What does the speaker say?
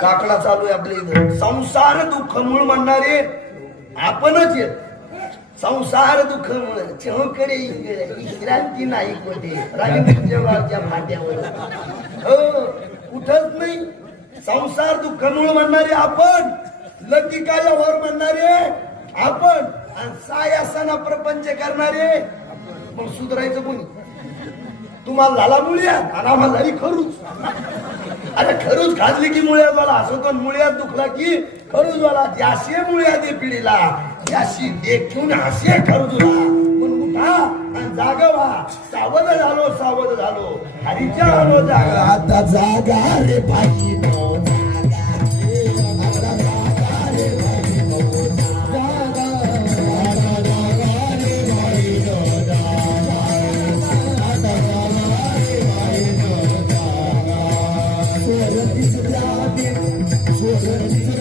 काकडा चालू आहे आपल्या इथं. संसार दुःख मूळ म्हणणारे आपणच येत. संसार दुःख चौकडे विश्रांती नाही कोठे राजगावच्या फाट्यावर. हो कुठच नाही. संसार दुःख मूळ म्हणणारे आपण, लतिकायावर म्हणणारे आपण, आणि सायासना प्रपंच करणारे. मग सुधारायचं कोणी? तुम्हाला झाला मुळ्यात आणि आम्हाला झाली खरूच. अरे खरूच खाजली की मुळ्यात मला असतो, मुळ्यात दुखला की खरूच मला. त्याशी मुळ्यात दे पिढीला, त्याशी देखून हसे खरूजला. पण उठा आणि जागा व्हा. सावध झालो हरीच्या आलो जागा. आता जागा रे बाई Swore